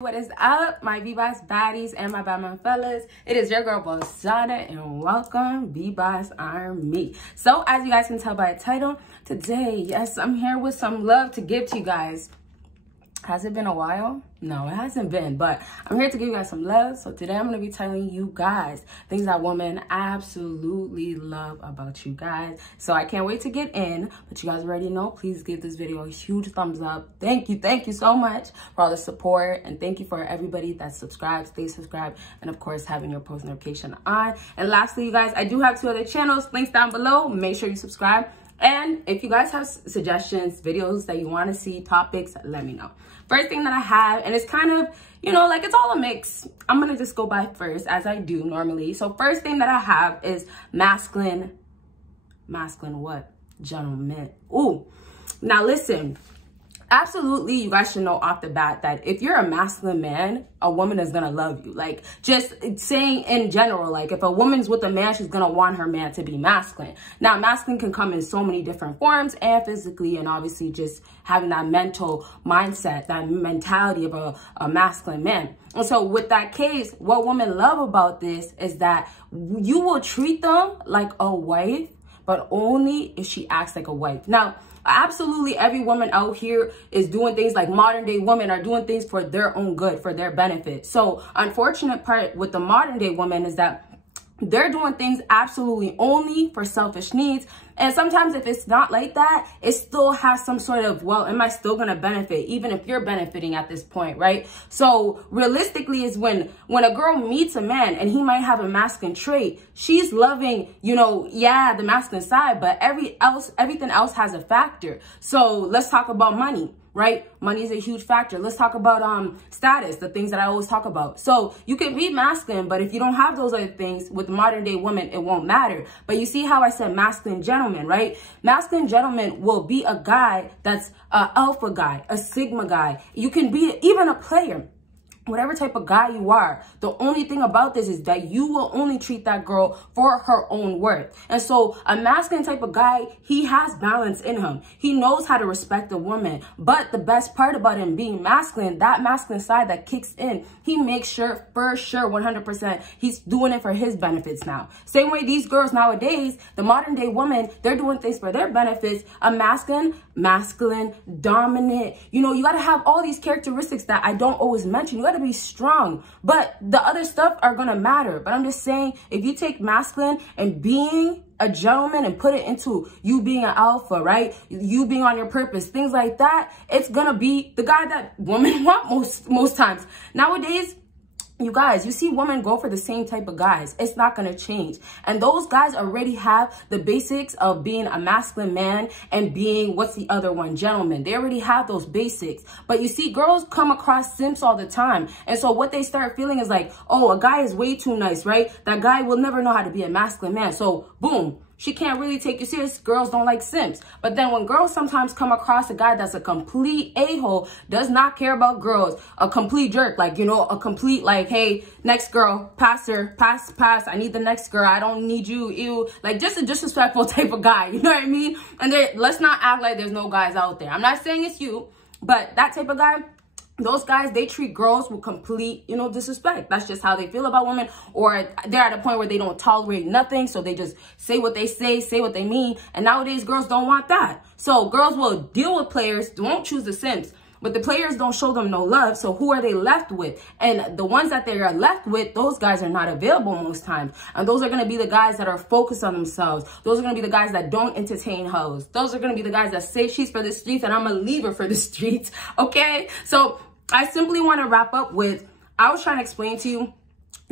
What is up, my BBossBaddies and my Batman fellas? It is your girl Bosana and welcome BBossArmy. So as you guys can tell by the title, today, yes, I'm here with some love to give to you guys. Has it been a while? No, it hasn't been, but I'm here to give you guys some love. So today I'm going to be telling you guys things that women absolutely love about you guys. So I can't wait to get in, but you guys already know, please give this video a huge thumbs up. Thank you so much for all the support, and thank you for everybody that subscribes, stay subscribed, and of course having your post notification on. And lastly, you guys, I do have 2 other channels, links down below. Make sure you subscribe. And if you guys have suggestions, videos that you want to see, topics, let me know. First thing that I have, and it's kind of, you know, like it's all a mix. I'm going to just go by first, as I do normally. So first thing that I have is masculine what? Gentlemen. Ooh, now listen. Absolutely, you guys should know off the bat that if you're a masculine man, a woman is gonna love you. Like, just saying in general, like if a woman's with a man, she's gonna want her man to be masculine. Now, masculine can come in so many different forms, and physically, and obviously just having that mental mindset, that mentality of a masculine man. And so with that case, what women love about this is that you will treat them like a wife, but only if she acts like a wife. Now, absolutely every woman out here is doing things, like modern day women are doing things for their own good, for their benefit. So unfortunate part with the modern day woman is that they're doing things absolutely only for selfish needs. And sometimes if it's not like that, it still has some sort of, well, am I still going to benefit, even if you're benefiting at this point, right? So realistically is when a girl meets a man and he might have a masculine trait, she's loving, you know, yeah, the masculine side, but everything else has a factor. So let's talk about money. Right? Money is a huge factor. Let's talk about status, the things that I always talk about. So you can be masculine, but if you don't have those other things with modern day women, it won't matter. But you see how I said masculine gentleman, right? Masculine gentleman will be a guy that's an alpha guy, a sigma guy. You can be even a player. Whatever type of guy you are, the only thing about this is that you will only treat that girl for her own worth. And so a masculine type of guy, he has balance in him. He knows how to respect a woman. But the best part about him being masculine, that masculine side that kicks in, he makes sure, for sure, 100%, he's doing it for his benefits now. Same way these girls nowadays, the modern day women, they're doing things for their benefits. A masculine, dominant, you know, you got to have all these characteristics that I don't always mention. You got to be strong, but the other stuff are gonna matter. But I'm just saying, if you take masculine and being a gentleman and put it into you being an alpha, right? You being on your purpose, things like that, it's gonna be the guy that women want most times. Nowadays, you guys, you see women go for the same type of guys. It's not going to change. And those guys already have the basics of being a masculine man and being, what's the other one? Gentleman. They already have those basics. But you see, girls come across simps all the time. And so what they start feeling is like, oh, a guy is way too nice, right? That guy will never know how to be a masculine man. So boom. She can't really take you serious. Girls don't like simps. But then when girls sometimes come across a guy that's a complete a-hole, does not care about girls, a complete jerk, like, you know, a complete like, hey, next girl, pass her, pass, I need the next girl, I don't need you, ew, like just a disrespectful type of guy, you know what I mean? And let's not act like there's no guys out there. I'm not saying it's you, but that type of guy, those guys, they treat girls with complete, you know, disrespect. That's just how they feel about women. Or they're at a point where they don't tolerate nothing. So they just say what they say what they mean. And nowadays, girls don't want that. So girls will deal with players, won't choose the simps. But the players don't show them no love. So who are they left with? And the ones that they are left with, those guys are not available most times. And those are going to be the guys that are focused on themselves. Those are going to be the guys that don't entertain hoes. Those are going to be the guys that say she's for the streets and I'm going to leave her for the streets. Okay? So I simply want to wrap up with, I was trying to explain to you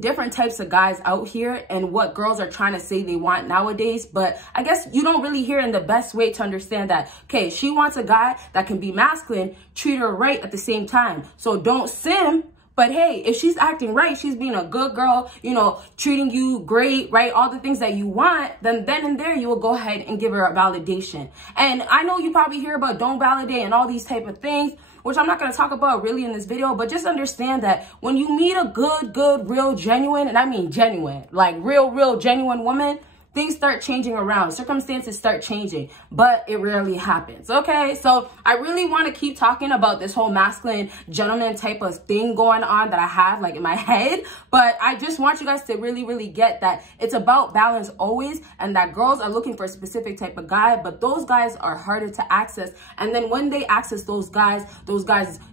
different types of guys out here and what girls are trying to say they want nowadays. But I guess you don't really hear in the best way to understand that, okay, she wants a guy that can be masculine, treat her right at the same time. So don't sim. But hey, if she's acting right, she's being a good girl, you know, treating you great, right? All the things that you want, then and there you will go ahead and give her a validation. And I know you probably hear about don't validate and all these type of things, which I'm not going to talk about really in this video, but just understand that when you meet a good, real, genuine, and I mean genuine, like real, genuine woman, things start changing around, circumstances start changing, but it rarely happens, okay? So I really want to keep talking about this whole masculine gentleman type of thing going on that I have like in my head, but I just want you guys to really get that it's about balance always, and that girls are looking for a specific type of guy, but those guys are harder to access. And then when they access those guys,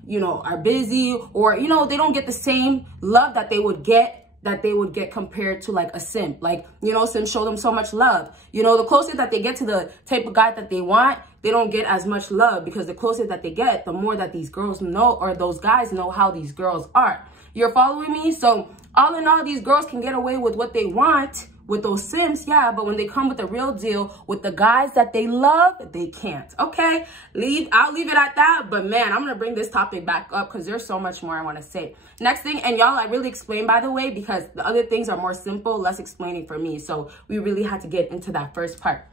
you know, are busy, or, you know, they don't get the same love that they would get compared to like a simp. Like, you know, simps show them so much love. You know, the closer that they get to the type of guy that they want, they don't get as much love, because the closer that they get, the more that these girls know, or those guys know how these girls are. You're following me? So all in all, these girls can get away with what they want with those simps, yeah, but when they come with the real deal, with the guys that they love, they can't, okay? I'll leave it at that, but man, I'm gonna bring this topic back up because there's so much more I wanna say. Next thing, and y'all, I really explained, by the way, because the other things are more simple, less explaining for me, so we really had to get into that first part.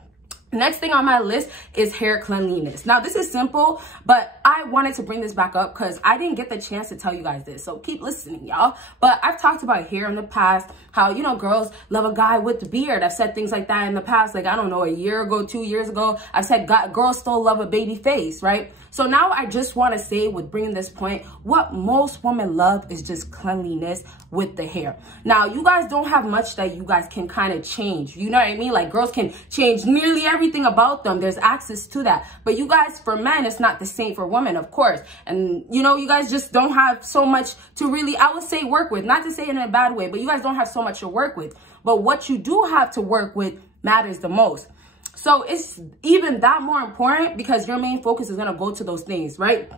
Next thing on my list is hair cleanliness. Now, this is simple, but I wanted to bring this back up because I didn't get the chance to tell you guys this. So keep listening, y'all. But I've talked about hair in the past, how, you know, girls love a guy with the beard. I've said things like that in the past, like, I don't know, a year ago, 2 years ago. I've said girls still love a baby face, right? So now I just want to say, with bringing this point, what most women love is just cleanliness with the hair. Now, you guys don't have much that you guys can kind of change. You know what I mean? Like, girls can change nearly everything about them. There's access to that. But you guys, for men, it's not the same for women, of course. And, you know, you guys just don't have so much to really, I would say, work with. Not to say it in a bad way, but you guys don't have so much to work with. But what you do have to work with matters the most. So it's even that more important, because your main focus is going to go to those things, right?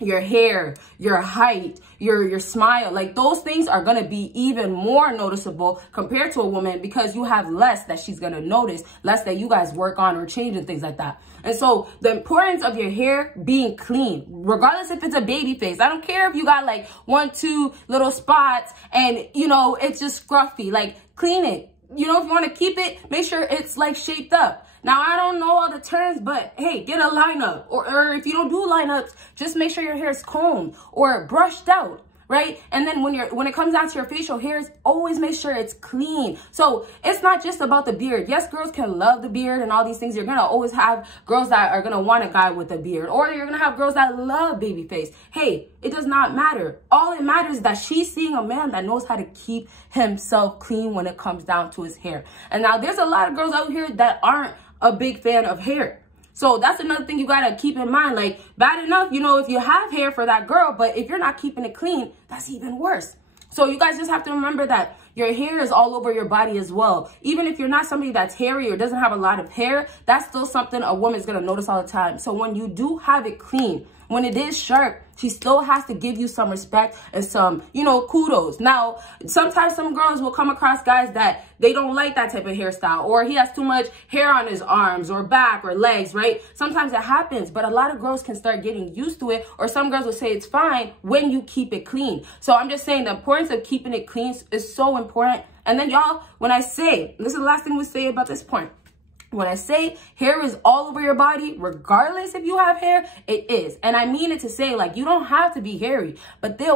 Your hair, your height, your smile, like those things are going to be even more noticeable compared to a woman, because you have less that she's going to notice, less that you guys work on or change and things like that. And so the importance of your hair being clean, regardless if it's a baby face, I don't care if you got like 1, 2 little spots and, you know, it's just scruffy, like clean it. You know, if you want to keep it, make sure it's like shaped up. Now, I don't know all the terms, but hey, get a lineup. Or if you don't do lineups, just make sure your hair is combed or brushed out, right? And then when it comes down to your facial hairs, always make sure it's clean. So it's not just about the beard. Yes, girls can love the beard and all these things. You're going to always have girls that are going to want a guy with a beard, or you're going to have girls that love baby face. Hey, it does not matter. All it matters is that she's seeing a man that knows how to keep himself clean when it comes down to his hair. And now there's a lot of girls out here that aren't a big fan of hair. So that's another thing you got to keep in mind. Like, bad enough, you know, if you have hair for that girl, but if you're not keeping it clean, that's even worse. So you guys just have to remember that your hair is all over your body as well. Even if you're not somebody that's hairy or doesn't have a lot of hair, that's still something a woman's going to notice all the time. So when you do have it clean, when it is sharp, she still has to give you some respect and some, you know, kudos. Now, sometimes some girls will come across guys that they don't like that type of hairstyle, or he has too much hair on his arms or back or legs, right? Sometimes it happens, but a lot of girls can start getting used to it, or some girls will say it's fine when you keep it clean. So I'm just saying the importance of keeping it clean is so important. And then y'all, when I say, this is the last thing we say about this point. When I say hair is all over your body, regardless if you have hair, it is. And I mean it to say, like, you don't have to be hairy, but there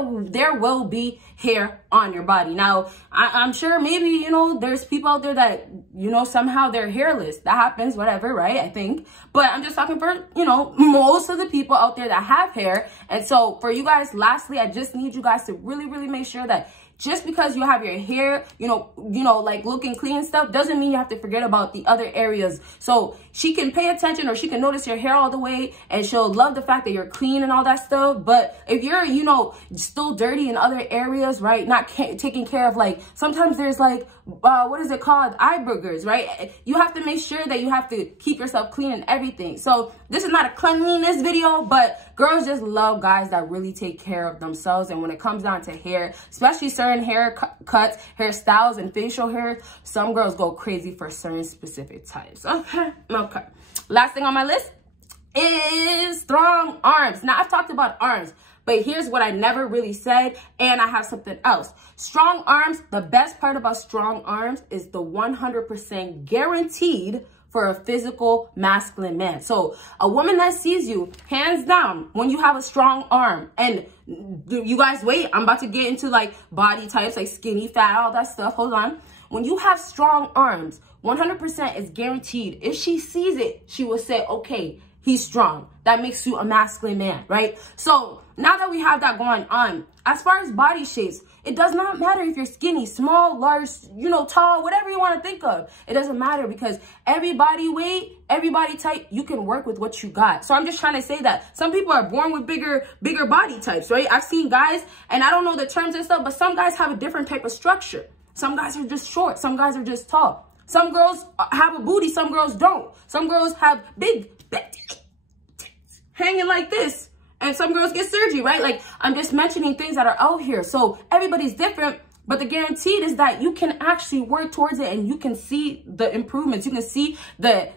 will be hair on your body. Now, I'm sure maybe, you know, there's people out there that, you know, somehow they're hairless. That happens, whatever, right? I think. But I'm just talking for, you know, most of the people out there that have hair. And so for you guys, lastly, I just need you guys to really make sure that just because you have your hair, you know, like looking clean and stuff, doesn't mean you have to forget about the other areas. So she can pay attention, or she can notice your hair all the way, and she'll love the fact that you're clean and all that stuff. But if you're, you know, still dirty in other areas, right, not taking care of, like, sometimes there's like, what is it called? Eye boogers, right? You have to make sure that you have to keep yourself clean and everything. So this is not a cleanliness video, but girls just love guys that really take care of themselves. And when it comes down to hair, especially certain haircuts, hairstyles, and facial hair, some girls go crazy for certain specific types. Okay. Last thing on my list is strong arms. Now, I've talked about arms, but here's what I never really said, and I have something else. Strong arms, the best part about strong arms is the 100% guaranteed for a physical masculine man. So a woman that sees you, hands down, when you have a strong arm, and you guys wait, I'm about to get into like body types, like skinny, fat, all that stuff. Hold on. when you have strong arms, 100% is guaranteed. If she sees it, she will say, okay, he's strong. That makes you a masculine man, right? So now that we have that going on, as far as body shapes, it does not matter if you're skinny, small, large, you know, tall, whatever you want to think of. It doesn't matter, because every body weight, every body type, you can work with what you got. So I'm just trying to say that some people are born with bigger body types, right? I've seen guys, and I don't know the terms and stuff, but some guys have a different type of structure. Some guys are just short. Some guys are just tall. Some girls have a booty. Some girls don't. Some girls have big hanging like this. And some girls get surgery, right? Like, I'm just mentioning things that are out here. So everybody's different, but the guaranteed is that you can actually work towards it, and you can see the improvements. You can see the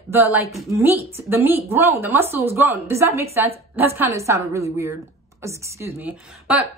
meat grown, the muscles grown. Does that make sense? That's kind of sounded really weird. Excuse me. But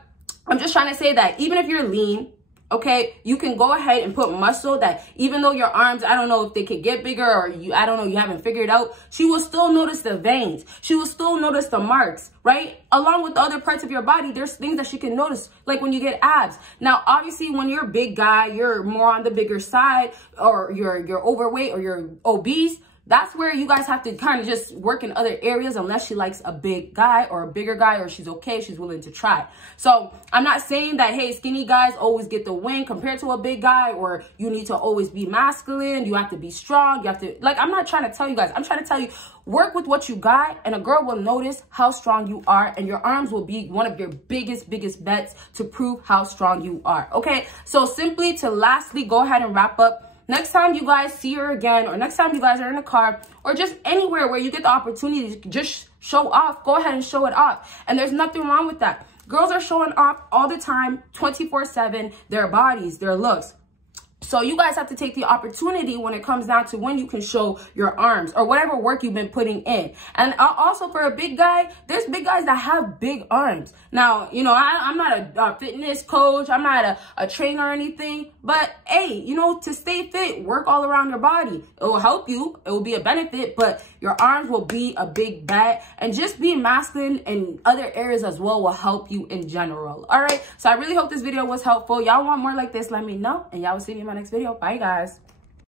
I'm just trying to say that even if you're lean, okay, you can go ahead and put muscle that even though your arms, I don't know if they could get bigger, or I don't know, you haven't figured out, she will still notice the veins. She will still notice the marks, right? Along with the other parts of your body, there's things that she can notice, like when you get abs. Now, obviously, when you're a big guy, you're more on the bigger side, or you're overweight, or you're obese. That's where you guys have to kind of just work in other areas, unless she likes a big guy or a bigger guy, or she's okay, she's willing to try. So I'm not saying that, hey, skinny guys always get the win compared to a big guy, or you need to always be masculine, you have to be strong, you have to, like, I'm not trying to tell you guys. I'm trying to tell you, work with what you got, and a girl will notice how strong you are, and your arms will be one of your biggest bets to prove how strong you are, okay? So simply to lastly go ahead and wrap up, next time you guys see her again, or next time you guys are in a car, or just anywhere where you get the opportunity to just show off, go ahead and show it off. And there's nothing wrong with that. Girls are showing off all the time, 24/7, their bodies, their looks. So you guys have to take the opportunity when it comes down to when you can show your arms or whatever work you've been putting in. And also for a big guy, there's big guys that have big arms. Now, you know, I'm not a fitness coach. I'm not a trainer or anything. But, hey, you know, to stay fit, work all around your body. It will help you. It will be a benefit. But your arms will be a big bet. And just being masculine in other areas as well will help you in general. All right? So I really hope this video was helpful. Y'all want more like this, let me know. And y'all will see me in my next video. Bye, guys.